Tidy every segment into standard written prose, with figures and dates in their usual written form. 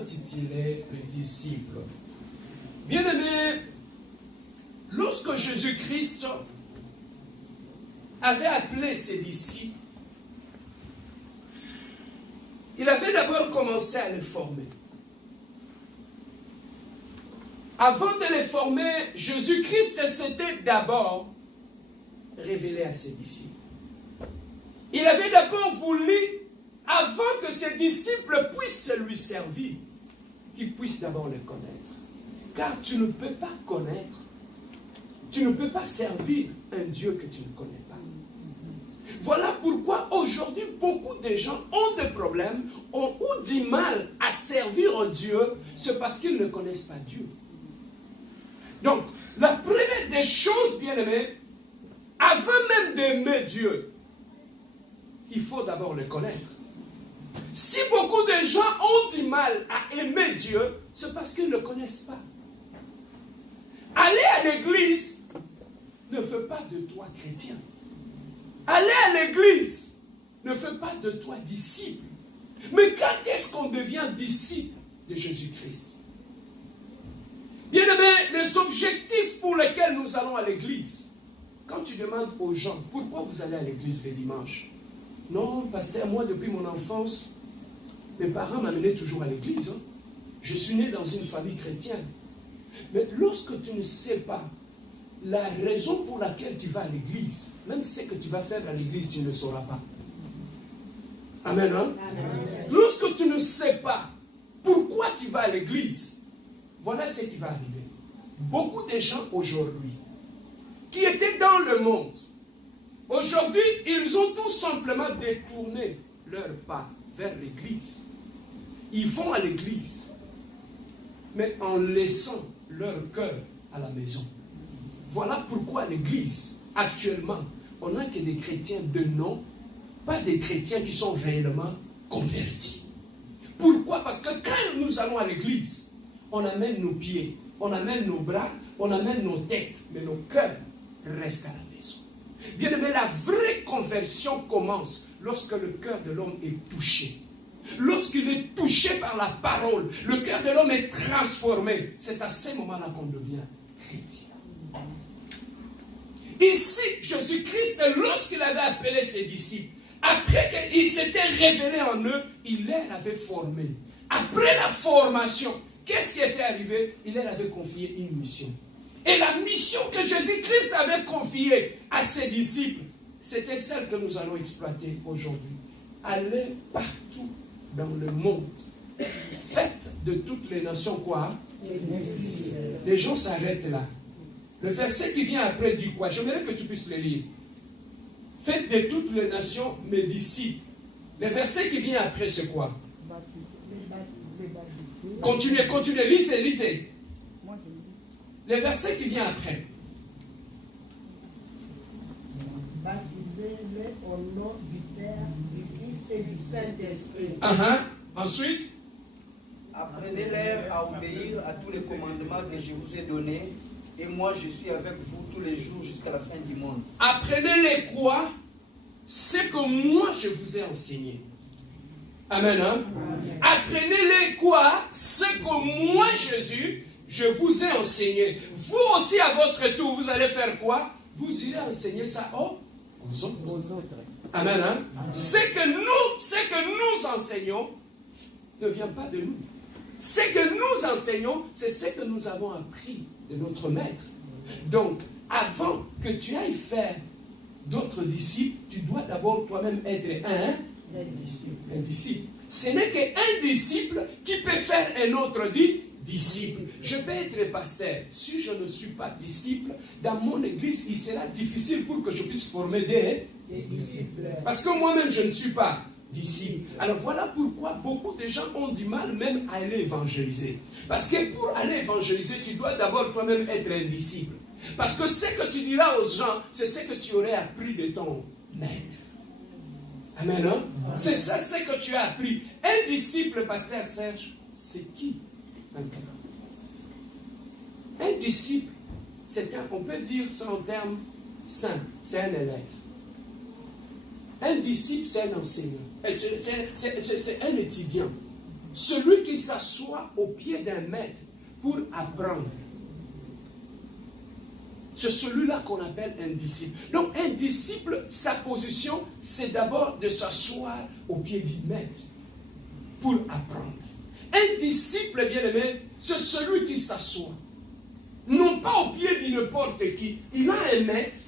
intitulé le disciple. Bien-aimés, lorsque Jésus-Christ avait appelé ses disciples, il avait d'abord commencé à les former. Avant de les former, Jésus-Christ s'était d'abord révélé à ses disciples. Il avait d'abord voulu, avant que ses disciples puissent lui servir, qu'ils puissent d'abord le connaître. Car tu ne peux pas connaître, tu ne peux pas servir un Dieu que tu ne connais pas. Voilà pourquoi aujourd'hui beaucoup de gens ont des problèmes, ont ou du mal à servir Dieu, c'est parce qu'ils ne connaissent pas Dieu. Donc, la première des choses, bien-aimés, avant même d'aimer Dieu, il faut d'abord le connaître. Si beaucoup de gens ont du mal à aimer Dieu, c'est parce qu'ils ne le connaissent pas. Aller à l'église ne fait pas de toi chrétien. Aller à l'église ne fait pas de toi disciple. Mais quand est-ce qu'on devient disciple de Jésus-Christ? Bien-aimés, les objectifs pour lesquels nous allons à l'église, quand tu demandes aux gens, pourquoi vous allez à l'église le dimanche? Non, pasteur, moi depuis mon enfance, mes parents m'amenaient toujours à l'église. Hein. Je suis né dans une famille chrétienne. Mais lorsque tu ne sais pas la raison pour laquelle tu vas à l'église, même ce que tu vas faire à l'église, tu ne le sauras pas. Amen, hein? Amen. Lorsque tu ne sais pas pourquoi tu vas à l'église, voilà ce qui va arriver. Beaucoup de gens aujourd'hui, qui étaient dans le monde, aujourd'hui, ils ont tout simplement détourné leur pas vers l'église. Ils vont à l'église, mais en laissant leur cœur à la maison. Voilà pourquoi l'église, actuellement, on n'a que des chrétiens de nom, pas des chrétiens qui sont réellement convertis. Pourquoi? Parce que quand nous allons à l'église, on amène nos pieds, on amène nos bras, on amène nos têtes, mais nos cœurs restent à la maison. Bien aimé, la vraie conversion commence lorsque le cœur de l'homme est touché. Lorsqu'il est touché par la parole, le cœur de l'homme est transformé. C'est à ce moment-là qu'on devient chrétien. Ici, Jésus-Christ, lorsqu'il avait appelé ses disciples, après qu'il s'était révélé en eux, il les avait formés. Après la formation, qu'est-ce qui était arrivé? Il leur avait confié une mission. Et la mission que Jésus-Christ avait confiée à ses disciples, c'était celle que nous allons exploiter aujourd'hui. Allez partout dans le monde. Faites de toutes les nations quoi? Les gens s'arrêtent là. Le verset qui vient après dit quoi? J'aimerais que tu puisses le lire. Faites de toutes les nations mes disciples. Le verset qui vient après, c'est quoi? Continuez, lisez. Le verset qui vient après. Baptisez-les au nom du Père, du Fils et du Saint-Esprit. Ensuite, apprenez-les à obéir à tous les commandements que je vous ai donnés, et moi je suis avec vous tous les jours jusqu'à la fin du monde. Apprenez-les quoi? Ce que moi je vous ai enseigné. Amen, hein? Amen. Apprenez-les quoi? Ce que moi, Jésus, je vous ai enseigné. Vous aussi, à votre tour, vous allez faire quoi? Vous irez enseigner ça aux autres. Amen, hein? Amen. Ce que nous enseignons ne vient pas de nous. Ce que nous enseignons, c'est ce que nous avons appris de notre maître. Donc, avant que tu ailles faire d'autres disciples, tu dois d'abord toi-même être un disciple. Ce n'est qu'un disciple qui peut faire un autre disciple. Je peux être pasteur. Si je ne suis pas disciple, dans mon église, il sera difficile pour que je puisse former des disciples. Parce que moi-même, je ne suis pas disciple. Alors voilà pourquoi beaucoup de gens ont du mal même à aller évangéliser. Parce que pour aller évangéliser, tu dois d'abord toi-même être un disciple. Parce que ce que tu diras aux gens, c'est ce que tu aurais appris de ton maître. Amen, hein? C'est ça ce que tu as appris. Un disciple, pasteur Serge, c'est qui? Un disciple, on peut dire ça en termes simples, c'est un élève. Un disciple, c'est un enseignant. C'est un étudiant. Celui qui s'assoit au pied d'un maître pour apprendre. C'est celui-là qu'on appelle un disciple. Donc un disciple, sa position, c'est d'abord de s'asseoir au pied du maître pour apprendre. Un disciple, bien aimé, c'est celui qui s'assoit. Non pas au pied de n'importe qui. Il a un maître,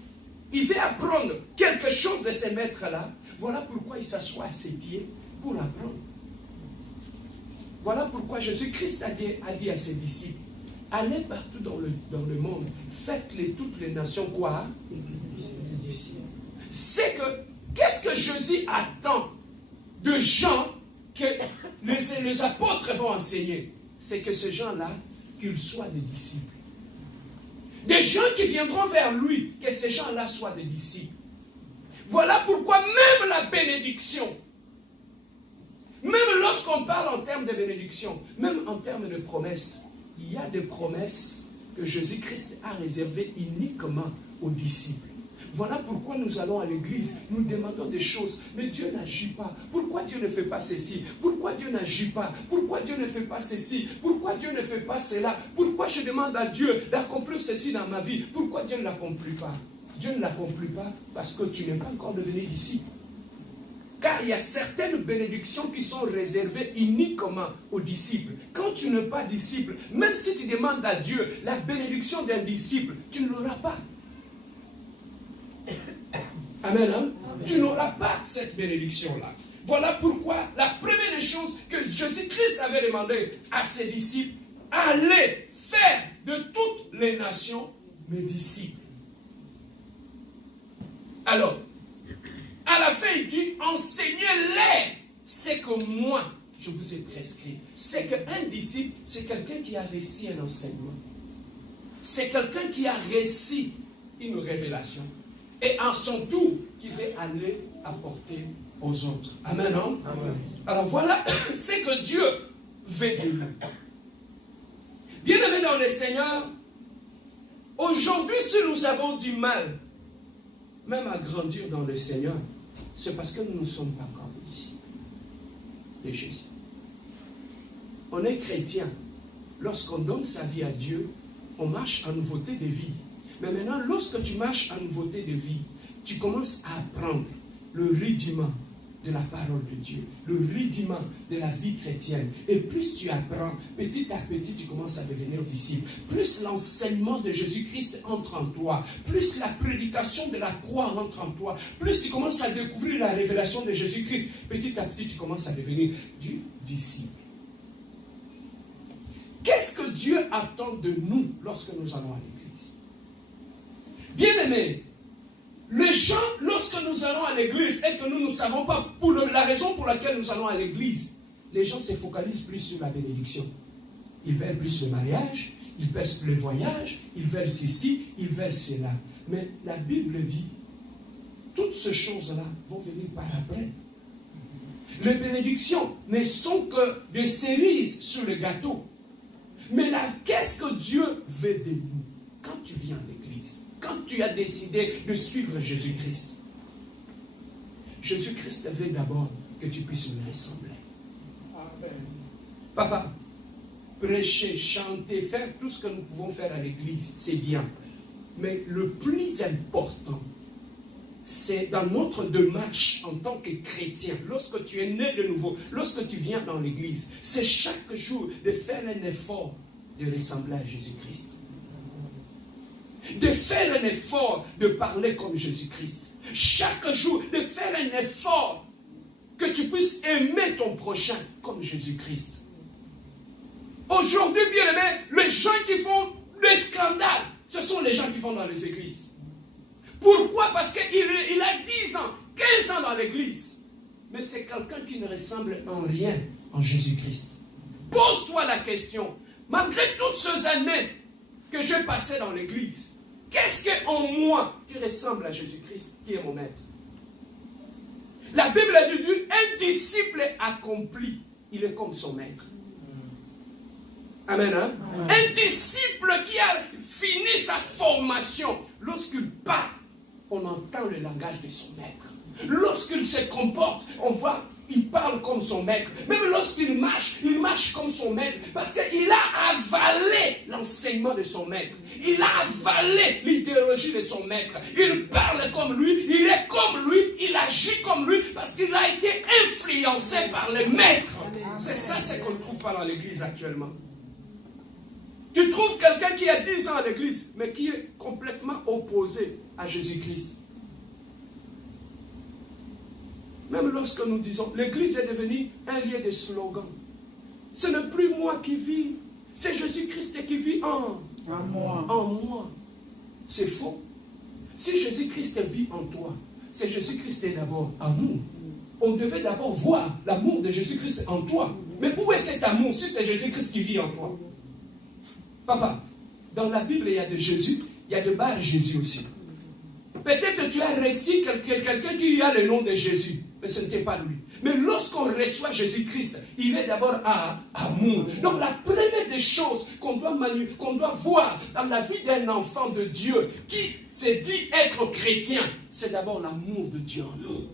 il veut apprendre quelque chose de ces maîtres-là. Voilà pourquoi il s'assoit à ses pieds pour apprendre. Voilà pourquoi Jésus-Christ a dit à ses disciples, allez partout dans le monde, faites-les toutes les nations quoi? C'est que, qu'est-ce que Jésus attend de gens que les apôtres vont enseigner? C'est que ces gens-là, qu'ils soient des disciples. Des gens qui viendront vers lui, que ces gens-là soient des disciples. Voilà pourquoi même la bénédiction, même lorsqu'on parle en termes de bénédiction, même en termes de promesses, il y a des promesses que Jésus-Christ a réservées uniquement aux disciples. Voilà pourquoi nous allons à l'église, nous demandons des choses, mais Dieu n'agit pas. Pourquoi Dieu ne fait pas ceci? Pourquoi Dieu n'agit pas? Pourquoi Dieu ne fait pas ceci? Pourquoi Dieu ne fait pas cela? Pourquoi je demande à Dieu d'accomplir ceci dans ma vie? Pourquoi Dieu ne l'accomplit pas? Dieu ne l'accomplit pas parce que tu n'es pas encore devenu disciple. Car il y a certaines bénédictions qui sont réservées uniquement aux disciples. Quand tu n'es pas disciple, même si tu demandes à Dieu la bénédiction d'un disciple, tu ne l'auras pas. Amen, hein? Amen. Tu n'auras pas cette bénédiction-là. Voilà pourquoi la première des choses que Jésus-Christ avait demandé à ses disciples, allez faire de toutes les nations mes disciples. Alors, à la fin, il dit, enseignez-les ce que moi, je vous ai prescrit. C'est qu'un disciple, c'est quelqu'un qui a réussi un enseignement. C'est quelqu'un qui a réussi une révélation. Et en son tour, qui veut aller apporter aux autres. Amen, non? Amen. Alors voilà ce que Dieu veut de nous. Bien-aimés dans le Seigneur, aujourd'hui, si nous avons du mal, même à grandir dans le Seigneur, c'est parce que nous ne sommes pas encore des disciples de Jésus. On est chrétien. Lorsqu'on donne sa vie à Dieu, on marche en nouveauté de vie. Mais maintenant, lorsque tu marches en nouveauté de vie, tu commences à apprendre le rudiment de la parole de Dieu, le rudiment de la vie chrétienne. Et plus tu apprends, petit à petit, tu commences à devenir disciple. Plus l'enseignement de Jésus-Christ entre en toi, plus la prédication de la croix entre en toi, plus tu commences à découvrir la révélation de Jésus-Christ, petit à petit, tu commences à devenir du disciple. Qu'est-ce que Dieu attend de nous lorsque nous allons à l'église? Bien-aimés, les gens, lorsque nous allons à l'église et que nous ne savons pas pour la raison pour laquelle nous allons à l'église, les gens se focalisent plus sur la bénédiction. Ils veulent plus le mariage, ils veulent le voyage, ils veulent ceci, ils veulent cela. Mais la Bible dit, toutes ces choses-là vont venir par après. Les bénédictions ne sont que des cerises sur le gâteau. Mais là, qu'est-ce que Dieu veut de nous quand tu viens à l'église? Quand tu as décidé de suivre Jésus-Christ, Jésus-Christ veut d'abord que tu puisses lui ressembler. Amen. Papa, prêcher, chanter, faire tout ce que nous pouvons faire à l'église, c'est bien. Mais le plus important, c'est dans notre démarche en tant que chrétien, lorsque tu es né de nouveau, lorsque tu viens dans l'église, c'est chaque jour de faire un effort de ressembler à Jésus-Christ. De faire un effort de parler comme Jésus-Christ. Chaque jour, de faire un effort que tu puisses aimer ton prochain comme Jésus-Christ. Aujourd'hui, bien aimé, les gens qui font des scandales, ce sont les gens qui vont dans les églises. Pourquoi? Parce qu'il a 10 ans, 15 ans dans l'église. Mais c'est quelqu'un qui ne ressemble en rien en Jésus-Christ. Pose-toi la question. Malgré toutes ces années que j'ai passées dans l'église, qu'est-ce qu'en moi qui ressemble à Jésus-Christ, qui est mon maître? La Bible a dit, un disciple accompli, il est comme son maître. Amen, hein? Amen. Un disciple qui a fini sa formation, lorsqu'il parle, on entend le langage de son maître. Lorsqu'il se comporte, on voit il parle comme son maître. Même lorsqu'il marche comme son maître. Parce qu'il a avalé l'enseignement de son maître. Il a avalé l'idéologie de son maître. Il parle comme lui, il est comme lui, il agit comme lui, parce qu'il a été influencé par le maître. C'est ça ce qu'on ne trouve pas dans l'église actuellement. Tu trouves quelqu'un qui a 10 ans à l'église, mais qui est complètement opposé à Jésus-Christ. Même lorsque nous disons, l'église est devenue un lieu de slogan. Ce n'est plus moi qui vis, c'est Jésus-Christ qui vit en moi. C'est faux. Si Jésus-Christ vit en toi, c'est Jésus-Christ d'abord amour. On devait d'abord voir l'amour de Jésus-Christ en toi. Mais où est cet amour si c'est Jésus-Christ qui vit en toi? Papa, dans la Bible, il y a de Jésus, il y a de Bar-Jésus aussi. Peut-être que tu as reçu quelqu'un qui a le nom de Jésus, mais ce n'était pas lui. Mais lorsqu'on reçoit Jésus-Christ, il est d'abord à amour. Donc la première des choses qu'on doit voir dans la vie d'un enfant de Dieu qui se dit être chrétien, c'est d'abord l'amour de Dieu en nous.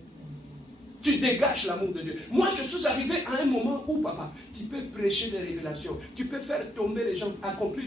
Tu dégages l'amour de Dieu. Moi, je suis arrivé à un moment où, papa, tu peux prêcher des révélations. Tu peux faire tomber les gens, accomplir